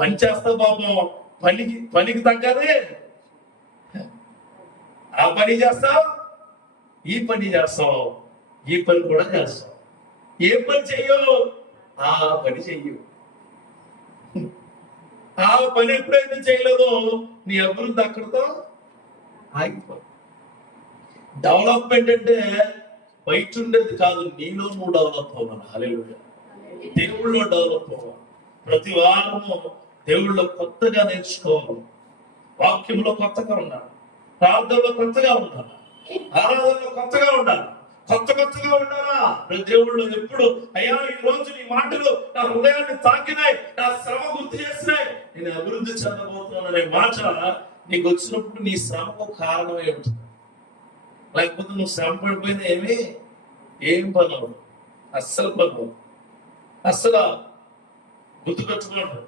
పని చేస్తావు పాపం, పనికి తగ్గదే ఆ పని చేస్తావు, ఈ పని చేస్తావు, ఈ పని కూడా చేస్తావు. ఏ పని చెయ్యవు, ఆ పని చెయ్యవు. ఆ పని ఎప్పుడైతే చేయలేదో నీ అభివృద్ధి అక్కడితో ఆగిపో. డెవలప్మెంట్ అంటే బయట ఉండేది కాదు, నీలో నువ్వు డెవలప్ అవ్వాలి. హల్లెలూయా. దేవుళ్ళో డెవలప్ అవ్వాలి. ప్రతి వారము దేవుళ్ళో కొత్తగా నేర్చుకోవాలి, వాక్యంలో కొత్తగా ఉండాలి, ప్రార్థనలో కొత్తగా ఉండాలి, ఆరాధనలో కొత్తగా ఉండాలి, కొత్తగా ఉండాలా. దేవుళ్ళు ఎప్పుడు అయ్యా ఈ రోజు నీ మాటలు నా హృదయాన్ని తాకినాయి, నా శ్రమ గుర్తు చేసినాయి, నేను అభివృద్ధి చెందబోతున్నాను అనే మాట నీకు వచ్చినప్పుడు నీ శ్రమకు కారణమై ఉంటుంది. లేకపోతే నువ్వు శ్రమ పడిపోయినా ఏం పని అవ్వదు, అస్సలు పని అవ్వదు. అస్సలు గుర్తుపెట్టుకోండి,